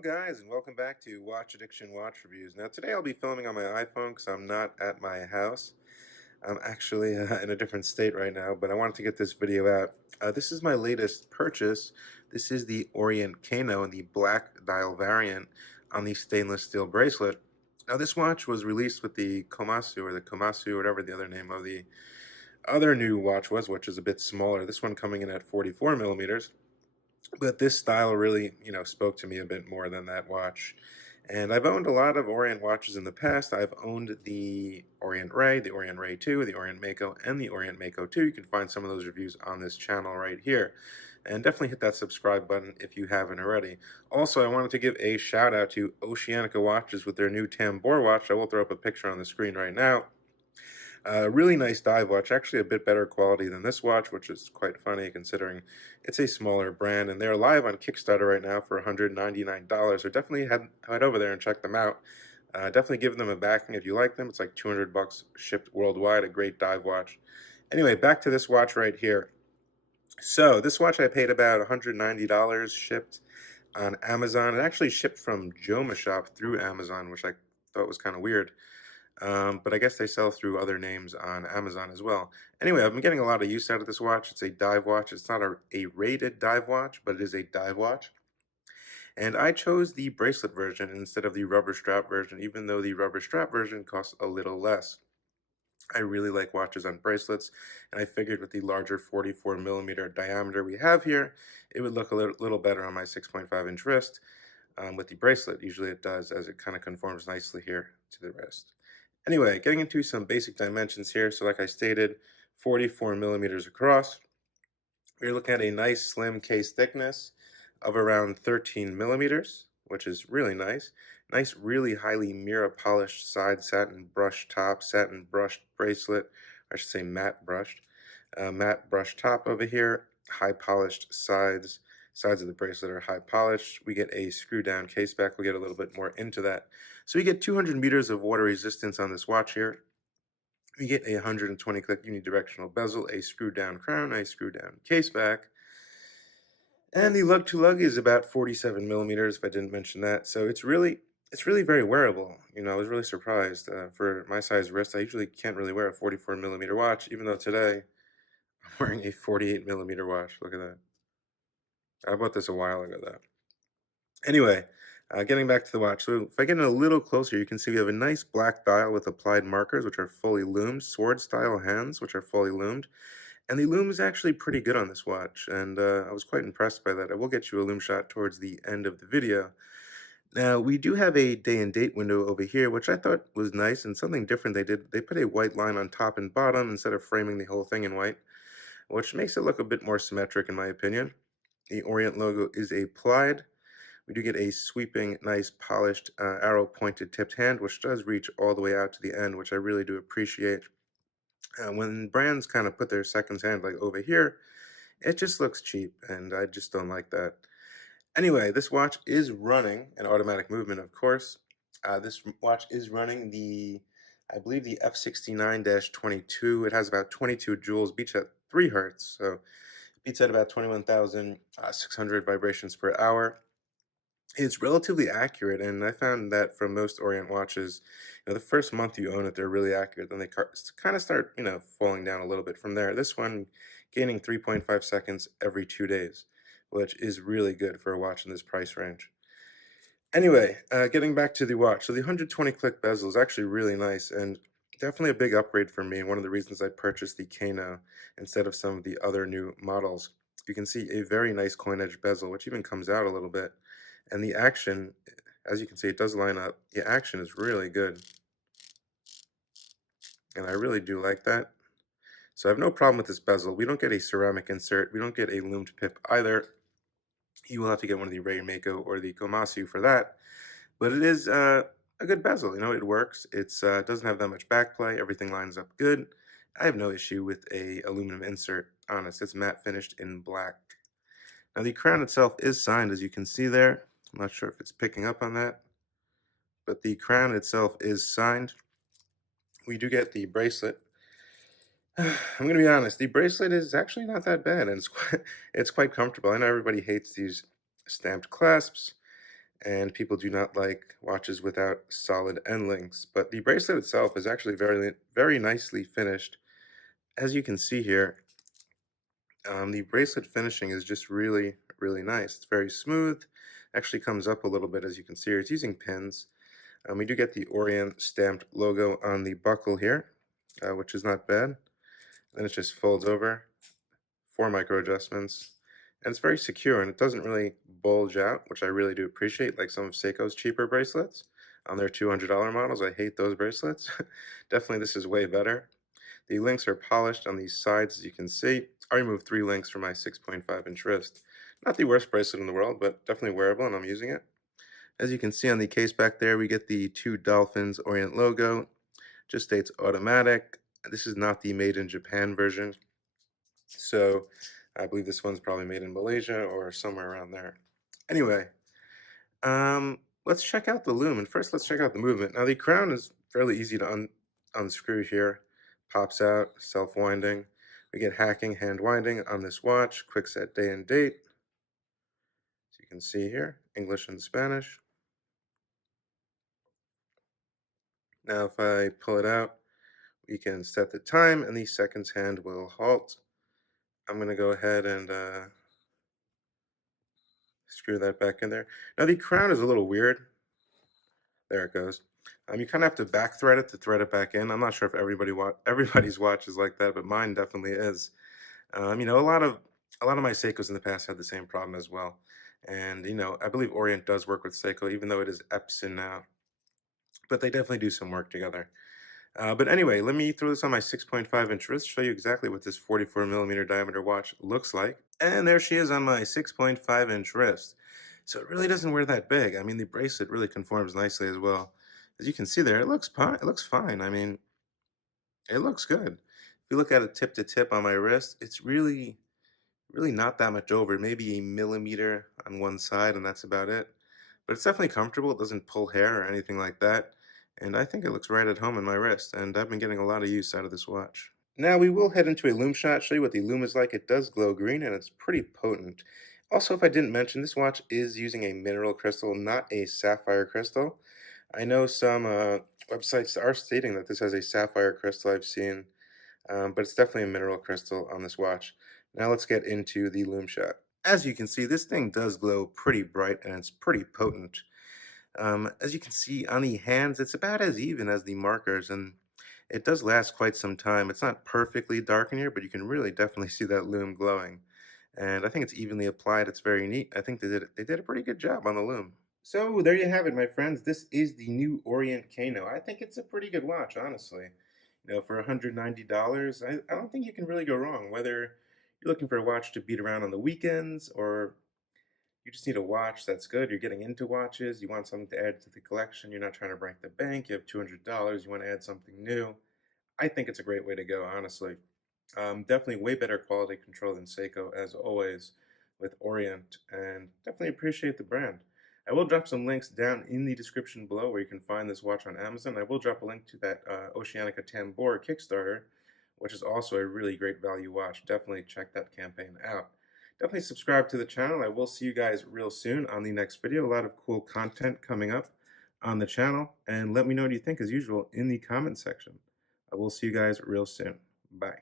Hello guys, and welcome back to Watch Addiction Watch Reviews. Now today I'll be filming on my iPhone because I'm not at my house. I'm actually in a different state right now, but I wanted to get this video out. This is my latest purchase. This is the Orient Kano in the black dial variant on the stainless steel bracelet. Now this watch was released with the Komatsu, or whatever the other name of the other new watch was, which is a bit smaller. This one coming in at 44 millimeters. But this style really, spoke to me a bit more than that watch. And I've owned a lot of Orient watches in the past. I've owned the Orient Ray, the Orient Ray 2, the Orient Mako, and the Orient Mako 2. You can find some of those reviews on this channel right here. And definitely hit that subscribe button if you haven't already. Also, I wanted to give a shout out to Oceanica Watches with their new Tambor watch. I will throw up a picture on the screen right now. Really nice dive watch, actually a bit better quality than this watch, which is quite funny considering it's a smaller brand, and they're live on Kickstarter right now for $199. So definitely head over there and check them out. Definitely give them a backing if you like them. It's like 200 bucks shipped worldwide, a great dive watch. Anyway, back to this watch right here. So this watch I paid about $190 shipped on Amazon. It actually shipped from Lume Shot through Amazon, which I thought was kind of weird. But I guess they sell through other names on Amazon as well. Anyway, I've been getting a lot of use out of this watch. It's a dive watch. It's not a rated dive watch, but it is a dive watch. And I chose the bracelet version instead of the rubber strap version, even though the rubber strap version costs a little less. I really like watches on bracelets, and I figured with the larger 44 millimeter diameter we have here, it would look a little better on my 6.5-inch wrist with the bracelet. Usually it does, as it kind of conforms nicely here to the wrist. Anyway, getting into some basic dimensions here. So like I stated, 44 millimeters across. We're looking at a nice slim case thickness of around 13 millimeters, which is really nice. Nice, really highly mirror polished side satin brush top, satin brushed bracelet. I should say matte brushed. Matte brush top over here, high polished sides. Sides of the bracelet are high polished. We get a screw down case back. We'll get a little bit more into that. So we get 200 meters of water resistance on this watch here. We get a 120 click unidirectional bezel, a screw down crown, a screw down case back. And the lug to lug is about 47 millimeters, if I didn't mention that. So it's really very wearable. I was really surprised. For my size wrist, I usually can't really wear a 44 millimeter watch, even though today I'm wearing a 48 millimeter watch. Look at that. I bought this a while ago, though. Anyway, getting back to the watch. So if I get in a little closer, you can see we have a nice black dial with applied markers, which are fully loomed, sword style hands, which are fully loomed. And the lume is actually pretty good on this watch, and I was quite impressed by that. I will get you a lume shot towards the end of the video. Now, we do have a day and date window over here, which I thought was nice, and something different they did. They put a white line on top and bottom instead of framing the whole thing in white, which makes it look a bit more symmetric in my opinion. The Orient logo is applied. We do get a sweeping, nice, polished, arrow-pointed tipped hand, which does reach all the way out to the end, which I really do appreciate. When brands kind of put their seconds hand like over here, it just looks cheap, and I just don't like that. Anyway, this watch is running an automatic movement, of course. This watch is running I believe the F69-22. It has about 22 joules, beats at 3 hertz, so beats at about 21,600 vibrations per hour. It's relatively accurate, and I found that from most Orient watches, the first month you own it, they're really accurate. Then they kind of start, falling down a little bit from there. This one gaining 3.5 seconds every 2 days, which is really good for a watch in this price range. Anyway, getting back to the watch. So the 120 click bezel is actually really nice, and definitely a big upgrade for me, and one of the reasons I purchased the Kano instead of some of the other new models. You can see a very nice coin edge bezel, which even comes out a little bit. And the action, as you can see, it does line up. The action is really good. And I really do like that. So I have no problem with this bezel. We don't get a ceramic insert. We don't get a loomed pip either. You will have to get one of the Ray Mako or the Komatsu for that. But it is a good bezel. It works. It doesn't have that much backplay. Everything lines up good. I have no issue with a aluminum insert. Honest, it's matte finished in black. Now the crown itself is signed, as you can see there. I'm not sure if it's picking up on that, but the crown itself is signed. We do get the bracelet. I'm going to be honest, the bracelet is actually not that bad, and it's quite comfortable. I know everybody hates these stamped clasps, and people do not like watches without solid end links. But the bracelet itself is actually very nicely finished. As you can see here, the bracelet finishing is just really nice. It's very smooth. Actually comes up a little bit, as you can see here. It's using pins. We do get the Orient stamped logo on the buckle here, which is not bad. Then it just folds over, 4 micro adjustments, and it's very secure, and it doesn't really bulge out, which I really do appreciate, like some of Seiko's cheaper bracelets on their $200 models. I hate those bracelets. Definitely this is way better. The links are polished on these sides, as you can see. I removed 3 links from my 6.5-inch wrist. Not the worst bracelet in the world, but definitely wearable, and I'm using it. As you can see on the case back there, we get the 2 dolphins Orient logo. Just states automatic. This is not the made in Japan version. So I believe this one's probably made in Malaysia or somewhere around there. Anyway, let's check out the lume. And first, let's check out the movement. Now, the crown is fairly easy to unscrew here. Pops out, self-winding. We get hacking, hand winding on this watch. Quick set day and date. As you can see here, English and Spanish. Now, if I pull it out, we can set the time, and the seconds hand will halt. I'm going to go ahead and screw that back in there. Now, the crown is a little weird. There it goes. You kind of have to back thread it to thread it back in. I'm not sure if everybody's watch is like that, but mine definitely is. You know, a lot of my Seikos in the past had the same problem as well. And you know, I believe Orient does work with Seiko, even though it is Epson now. But they definitely do some work together. But anyway, let me throw this on my 6.5-inch wrist, show you exactly what this 44mm diameter watch looks like. And there she is on my 6.5-inch wrist. So it really doesn't wear that big. I mean, the bracelet really conforms nicely as well. As you can see there, it looks fine. It looks fine. I mean, it looks good. If you look at it tip to tip on my wrist, it's really not that much over. Maybe a millimeter on one side, and that's about it. But it's definitely comfortable. It doesn't pull hair or anything like that. And I think it looks right at home in my wrist, and I've been getting a lot of use out of this watch. Now we will head into a lume shot, show you what the lume is like. It does glow green, and it's pretty potent. Also, if I didn't mention, this watch is using a mineral crystal, not a sapphire crystal. I know some websites are stating that this has a sapphire crystal I've seen, but it's definitely a mineral crystal on this watch. Now let's get into the lume shot. As you can see, this thing does glow pretty bright, and it's pretty potent. As you can see on the hands, it's about as even as the markers, and it does last quite some time. It's not perfectly dark in here, but you can really definitely see that lume glowing. And I think it's evenly applied. It's very neat. I think they did a pretty good job on the lume. So there you have it, my friends. This is the new Orient Kano. I think it's a pretty good watch, honestly. You know, for $190, I don't think you can really go wrong. Whether you're looking for a watch to beat around on the weekends, or you just need a watch that's good. You're getting into watches. You want something to add to the collection. You're not trying to break the bank. You have $200. You want to add something new. I think it's a great way to go, honestly. Definitely way better quality control than Seiko, as always, with Orient, and definitely appreciate the brand. I will drop some links down in the description below where you can find this watch on Amazon. I will drop a link to that Oceanica Tambor Kickstarter, which is also a really great value watch. Definitely check that campaign out. Definitely subscribe to the channel. I will see you guys real soon on the next video. A lot of cool content coming up on the channel. And let me know what you think, as usual, in the comment section. I will see you guys real soon. Bye.